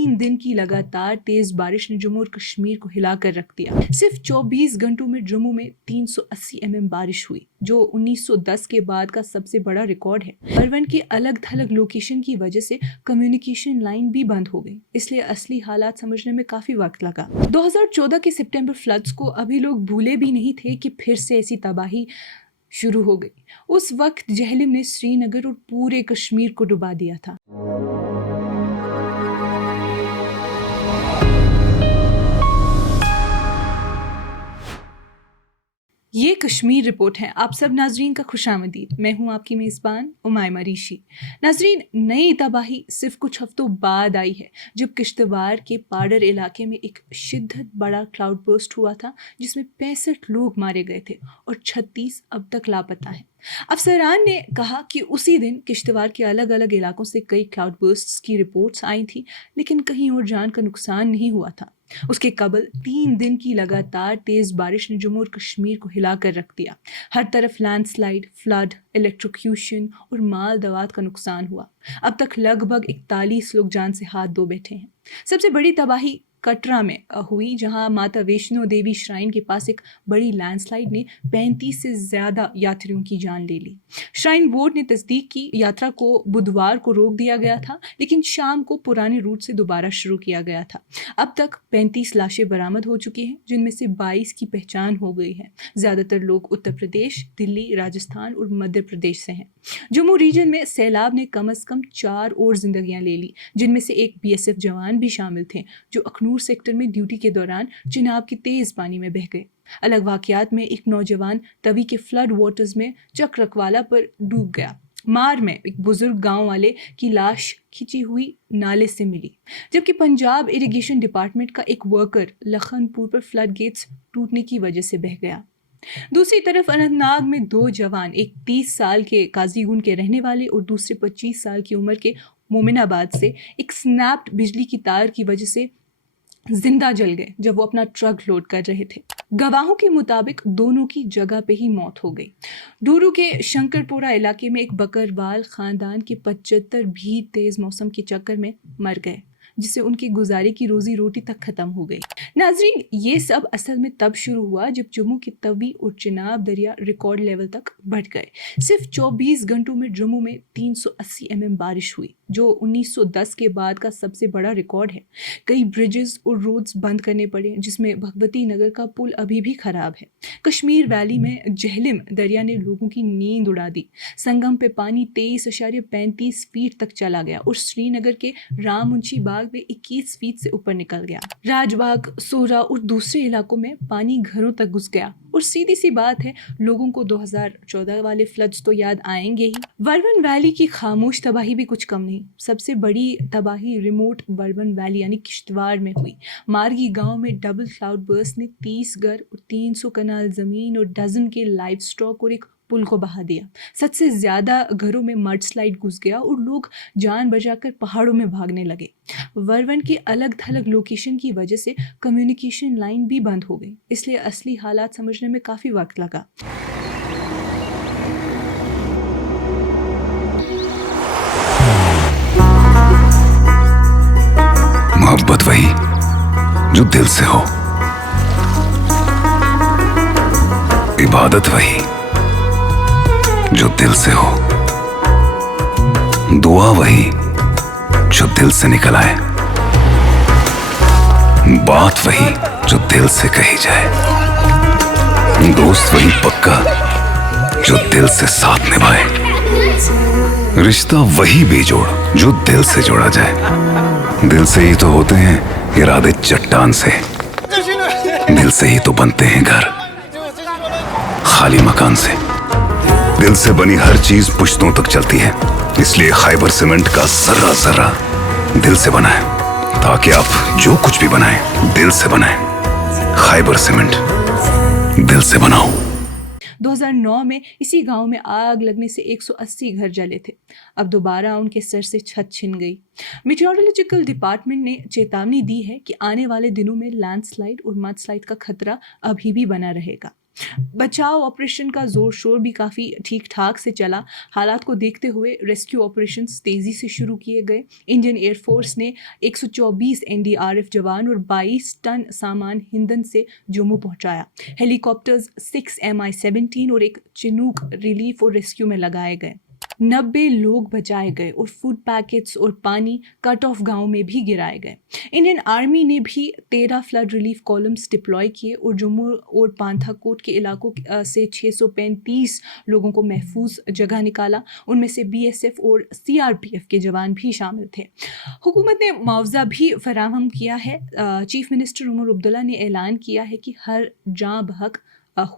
3 दिन की लगातार तेज बारिश ने जम्मू और कश्मीर को हिलाकर रख दिया। सिर्फ 24 घंटों में जम्मू में 380 बारिश हुई, जो 1910 के बाद का सबसे बड़ा रिकॉर्ड है। परवन की अलग थलग लोकेशन की वजह से कम्युनिकेशन लाइन भी बंद हो गई, इसलिए असली हालात समझने में काफी वक्त लगा। 2014 के सितंबर फ्लड्स को अभी लोग भूले भी नहीं थे कि फिर से ऐसी तबाही शुरू हो गई। उस वक्त जहलिम ने श्रीनगर और पूरे कश्मीर को डुबा दिया था। ये कश्मीर रिपोर्ट है। आप सब नाजरीन का खुशामदीद। मैं हूं आपकी मेज़बान उमायमा ऋषि। नाजरीन, नई तबाही सिर्फ कुछ हफ्तों बाद आई है, जब किश्तवाड़ के पाडर इलाके में एक शिद्दत बड़ा क्लाउड बर्स्ट हुआ था, जिसमें 65 लोग मारे गए थे और 36 अब तक लापता हैं। अफसरान ने कहा कि उसी दिन किश्तवाड़ के अलग अलग इलाकों से कई क्लाउड बर्स्ट्स की रिपोर्ट्स आई थी, लेकिन कहीं और जान का नुकसान नहीं हुआ था। उसके कबल 3 दिन की लगातार तेज बारिश ने जम्मू और कश्मीर को हिलाकर रख दिया। हर तरफ लैंडस्लाइड, फ्लड, इलेक्ट्रोक्यूशन और माल दवात का नुकसान हुआ। अब तक लगभग 41 लोग जान से हाथ धो बैठे हैं। सबसे बड़ी तबाही कटरा में हुई, जहां माता वैष्णो देवी श्राइन के पास एक बड़ी लैंडस्लाइड ने 35 से ज्यादा यात्रियों की जान ले ली। श्राइन बोर्ड ने तस्दीक की यात्रा को बुधवार को रोक दिया गया था, लेकिन शाम को पुराने रूट से दोबारा शुरू किया गया था। अब तक 35 लाशें बरामद हो चुकी हैं, जिनमें से 22 की पहचान हो गई है। ज्यादातर लोग उत्तर प्रदेश, दिल्ली, राजस्थान और मध्य प्रदेश से हैं। जम्मू रीजन में सैलाब ने कम से कम 4 और जिंदगियां ले ली, जिनमें से एक BSF जवान भी शामिल थे, जो अखनूर सेक्टर में ड्यूटी के दौरान चिनाब के तेज पानी में बह गए। अलग वाकयात में एक नौजवान तवी के फ्लड वाटर्स में चक्रकवाला पर डूब गया। मार में एक बुजुर्ग गांव वाले की लाश खिंची हुई नाले से मिली, जबकि पंजाब इरिगेशन डिपार्टमेंट का एक वर्कर लखनपुर पर फ्लड गेट्स टूटने की वजह से बह गया। दूसरी तरफ अनंतनाग में 2 जवान, एक 30 साल के काजीगुंड के रहने वाले और दूसरे 25 साल की उम्र के मोमिनाबाद से, एक स्नैप्ड बिजली की तार की वजह से जिंदा जल गए जब वो अपना ट्रक लोड कर रहे थे। गवाहों के मुताबिक दोनों की जगह पे ही मौत हो गई। डूरू के शंकरपुरा इलाके में एक बकरवाल खानदान के 75 भी तेज मौसम के चक्कर में मर गए, जिससे उनकी गुजारे की रोजी रोटी तक खत्म हो गई। नाजरीन, ये सब असल में तब शुरू हुआ जब जम्मू की तवी और चिनाब दरिया रिकॉर्ड लेवल तक बढ़ गए। सिर्फ 24 घंटों में जम्मू में 380 बारिश हुई, जो 1910 के बाद का सबसे बड़ा रिकॉर्ड है। कई ब्रिजेस और रोड्स बंद करने पड़े, जिसमें भगवती नगर का पुल अभी भी खराब है। कश्मीर वैली में जहलिम दरिया ने लोगों की नींद उड़ा दी। संगम पे पानी 23.35 फीट तक चला गया और श्रीनगर के राममुंशी बाग में 21 फीट से ऊपर निकल गया। राजबाग, सोरा और दूसरे इलाकों में पानी घरों तक घुस गया। और सीधी सी बात है, लोगों को 2014 वाले फ्लड्स तो याद आएंगे ही। वर्वन वैली की खामोश तबाही भी कुछ कम नहीं। सबसे बड़ी तबाही रिमोट वर्वन वैली यानी किश्तवाड़ में हुई। मारगी गांव में डबल क्लाउड बर्स्ट ने 30 घर और 300 कनाल जमीन और डजन के लाइव स्टॉक और एक पुल को बहा दिया। 7 से ज्यादा घरों में मड स्लाइड घुस गया और लोग जान बचाकर पहाड़ों में भागने लगे। वर्वन की अलग थलग लोकेशन की वजह से कम्युनिकेशन लाइन भी बंद हो गई, इसलिए असली हालात समझने में काफी वक्त लगा। मोहब्बत वही जो दिल से हो, इबादत वही जो दिल से हो, दुआ वही जो दिल से निकल आए, बात वही जो दिल से कही जाए, दोस्त वही पक्का जो दिल से साथ निभाए, रिश्ता वही बेजोड़ जो दिल से जोड़ा जाए। दिल से ही तो होते हैं इरादे चट्टान से, दिल से ही तो बनते हैं घर खाली मकान से। दिल से बनी हर चीज पुश्तों तक चलती है, इसलिए खैबर सीमेंट का जर्रा जर्रा दिल से बना है, ताकि आप जो कुछ भी बनाएं दिल से बनाएं। खैबर सीमेंट, दिल से बनाओ। 2009 में इसी गांव में आग लगने से 180 घर जले थे। अब दोबारा उनके सर से छत छिन गई। मीटियोरोलॉजिकल डिपार्टमेंट ने चेतावनी दी है कि आने वाले दिनों में लैंडस्लाइड और मडस्लाइड का खतरा अभी भी बना रहेगा। बचाव ऑपरेशन का जोर शोर भी काफ़ी ठीक ठाक से चला। हालात को देखते हुए रेस्क्यू ऑपरेशंस तेज़ी से शुरू किए गए। इंडियन एयरफोर्स ने 124 एनडीआरएफ जवान और 22 टन सामान हिंदन से जम्मू पहुंचाया। हेलीकॉप्टर्स 6 Mi-17 और एक चिनूक रिलीफ और रेस्क्यू में लगाए गए। 90 लोग बचाए गए और फूड पैकेट्स और पानी कट ऑफ गांव में भी गिराए गए। इंडियन आर्मी ने भी 13 फ्लड रिलीफ कॉलम्स डिप्लॉय किए और जम्मू और पांथाकोट के इलाकों से 635 लोगों को महफूज जगह निकाला। उनमें से बीएसएफ और सीआरपीएफ के जवान भी शामिल थे। हुकूमत ने मुआवजा भी फराहम किया है। चीफ मिनिस्टर उमर अब्दुल्ला ने ऐलान किया है कि हर जाँ बहक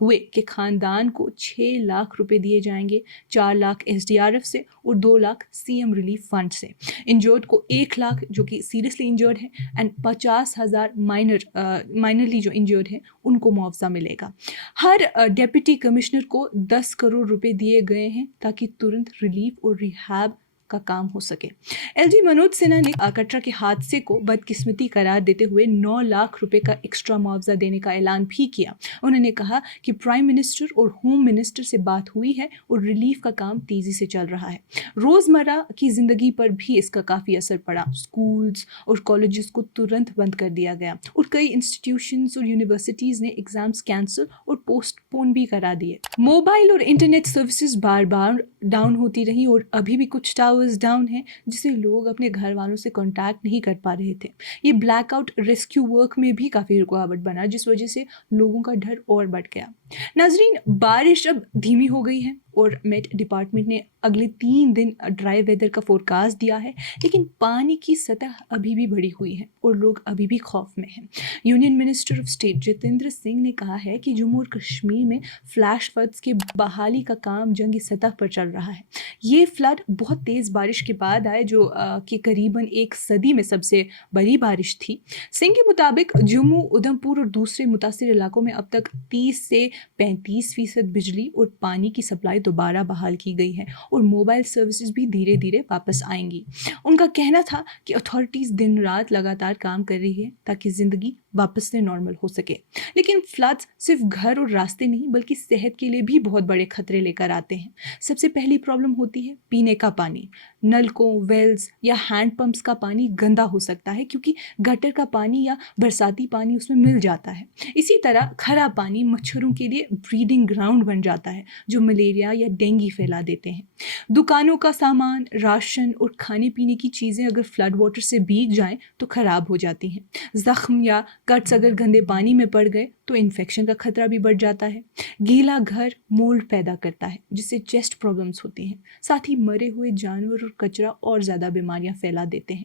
हुए के खानदान को 6 लाख रुपए दिए जाएंगे, 4 लाख एसडीआरएफ से और 2 लाख सीएम रिलीफ फंड से। इंजर्ड को 1 लाख जो कि सीरियसली इंजर्ड है एंड 50,000 माइनरली जो इंजर्ड है उनको मुआवजा मिलेगा। हर डिप्टी कमिश्नर को 10 करोड़ रुपए दिए गए हैं ताकि तुरंत रिलीफ और रिहैब का काम हो सके। एलजी मनोज सिन्हा ने कटरा के हादसे को बदकिस्मती करार देते हुए 9 लाख रुपए का एक्स्ट्रा मुआवजा देने का ऐलान भी किया। उन्होंने कहा कि प्राइम मिनिस्टर और होम मिनिस्टर से बात हुई है और रिलीफ का काम तेजी से चल रहा है। रोजमर्रा की जिंदगी पर भी इसका काफी असर पड़ा। स्कूल्स और कॉलेजेस को तुरंत बंद कर दिया गया और कई इंस्टीट्यूशंस और यूनिवर्सिटीज ने एग्जाम्स कैंसिल और पोस्टपोन भी करा दिए। मोबाइल और इंटरनेट सर्विसेज बार बार डाउन होती रही और अभी भी कुछ टावर्स डाउन है जिससे लोग अपने घर वालों से कांटेक्ट नहीं कर पा रहे थे। ये ब्लैकआउट रेस्क्यू वर्क में भी काफ़ी रुकावट बना जिस वजह से लोगों का डर और बढ़ गया। नाजरीन, बारिश अब धीमी हो गई है और मेट डिपार्टमेंट ने अगले 3 दिन ड्राई वेदर का फोरकास्ट दिया है, लेकिन पानी की सतह अभी भी बढ़ी हुई है और लोग अभी भी खौफ में हैं। Union minister of state Jitendra Singh ने कहा है कि जम्मू और कश्मीर में फ्लैश फ्लड्स के बहाली का काम जंगी सतह पर चल रहा है। ये फ्लड बहुत तेज़ बारिश के बाद आए जो कि करीबन 1 सदी में सबसे बड़ी बारिश थी। सिंह के मुताबिक जम्मू, उधमपुर और दूसरे मुतासिर इलाकों में अब तक 30 से 35% बिजली और पानी की सप्लाई दोबारा बहाल की गई है और मोबाइल सर्विसेज भी धीरे धीरे वापस आएंगी। उनका कहना था कि अथॉरिटीज़ दिन रात लगातार काम कर रही है ताकि ज़िंदगी वापस से नॉर्मल हो सके। लेकिन फ्लड्स सिर्फ घर और रास्ते नहीं बल्कि सेहत के लिए भी बहुत बड़े खतरे लेकर आते हैं। सबसे पहली प्रॉब्लम होती है पीने का पानी। नलकों, वेल्स या हैंडपंप्स का पानी गंदा हो सकता है क्योंकि गटर का पानी या बरसाती पानी उसमें मिल जाता है। इसी तरह खराब पानी मच्छरों के लिए ब्रीडिंग ग्राउंड बन जाता है जो मलेरिया या डेंगू फैला देते हैं। दुकानों का सामान, राशन और खाने पीने की चीज़ें अगर फ्लड वाटर से भीग जाएं तो खराब हो जाती हैं। जख्म या कट्स अगर गंदे पानी में पड़ गए तो इन्फेक्शन का खतरा भी बढ़ जाता है। गीला घर मोल्ड पैदा करता है जिससे चेस्ट प्रॉब्लम्स होती हैं। साथ ही मरे हुए जानवर और कचरा और ज़्यादा बीमारियां फैला देते हैं।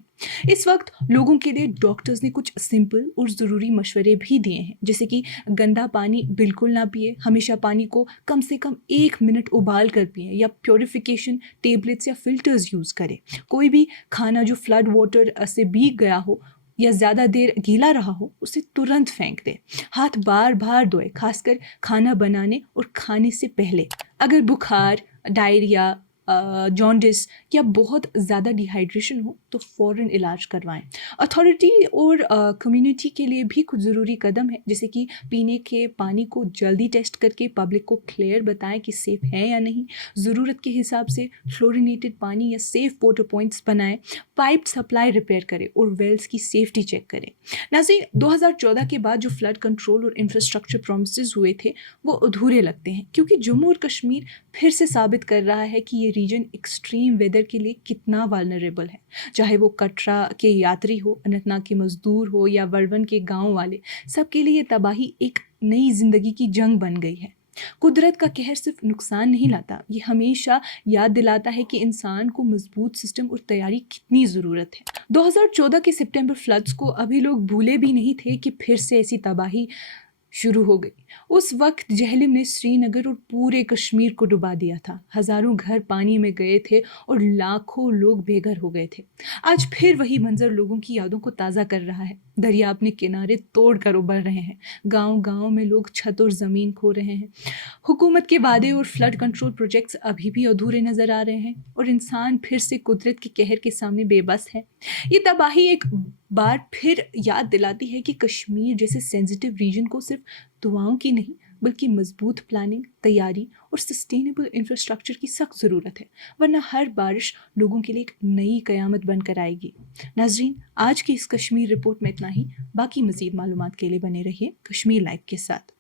इस वक्त लोगों के लिए डॉक्टर्स ने कुछ सिंपल और ज़रूरी मशवरे भी दिए हैं, जैसे कि गंदा पानी बिल्कुल ना पिए, हमेशा पानी को कम से कम 1 मिनट उबाल कर पिए या प्योरिफिकेशन टेबलेट्स या फिल्टर्स यूज़ करें। कोई भी खाना जो फ्लड वाटर से भीग गया हो या ज़्यादा देर गीला रहा हो उसे तुरंत फेंक दे। हाथ बार बार धोए, खासकर खाना बनाने और खाने से पहले। अगर बुखार, डायरिया, जॉन्डिस या बहुत ज़्यादा डिहाइड्रेशन हो तो फ़ौरन इलाज करवाएं। अथॉरिटी और कम्युनिटी के लिए भी कुछ ज़रूरी कदम है, जैसे कि पीने के पानी को जल्दी टेस्ट करके पब्लिक को क्लियर बताएं कि सेफ़ है या नहीं। ज़रूरत के हिसाब से फ्लोरिनेटेड पानी या सेफ़ वाटर पॉइंट्स बनाएं। पाइप सप्लाई रिपेयर करें और वेल्स की सेफ्टी चेक करें। नाज़रीन, 2014 के बाद जो फ्लड कंट्रोल और इंफ्रास्ट्रक्चर प्रॉमिसेस हुए थे वो अधूरे लगते हैं क्योंकि जम्मू और कश्मीर फिर से साबित कर रहा है कि ये रीजन एक्सट्रीम वेदर के लिए कितना वालनरेबल है। चाहे वो कटरा के यात्री हो, अनंतनाग के मजदूर हो या वर्वन के गांव वाले, सबके लिए तबाही एक नई जिंदगी की जंग बन गई है। कुदरत का कहर सिर्फ नुकसान नहीं लाता, ये हमेशा याद दिलाता है कि इंसान को मजबूत सिस्टम और तैयारी कितनी ज़रूरत है। 2014 के सितंबर फ्लड्स को अभी लोग भूले भी नहीं थे कि फिर से ऐसी तबाही शुरू हो गई। उस वक्त जहलिम ने श्रीनगर और पूरे कश्मीर को डुबा दिया था। हज़ारों घर पानी में गए थे और लाखों लोग बेघर हो गए थे। आज फिर वही मंजर लोगों की यादों को ताज़ा कर रहा है। दरिया अपने किनारे तोड़ कर उभर रहे हैं। गांव-गांव में लोग छत और ज़मीन खो रहे हैं। हुकूमत के वादे और फ्लड कंट्रोल प्रोजेक्ट्स अभी भी अधूरे नज़र आ रहे हैं और इंसान फिर से कुदरत के कहर के सामने बेबस है। ये तबाही एक बार फिर याद दिलाती है कि कश्मीर जैसे सेंसिटिव रीजन को सिर्फ दुआओं की नहीं बल्कि मजबूत प्लानिंग, तैयारी और सस्टेनेबल इंफ्रास्ट्रक्चर की सख्त ज़रूरत है, वरना हर बारिश लोगों के लिए एक नई क़यामत बनकर आएगी। नाजरीन, आज की इस कश्मीर रिपोर्ट में इतना ही। बाकी मज़ीद मालूमात के लिए बने रहिए कश्मीर लाइव के साथ।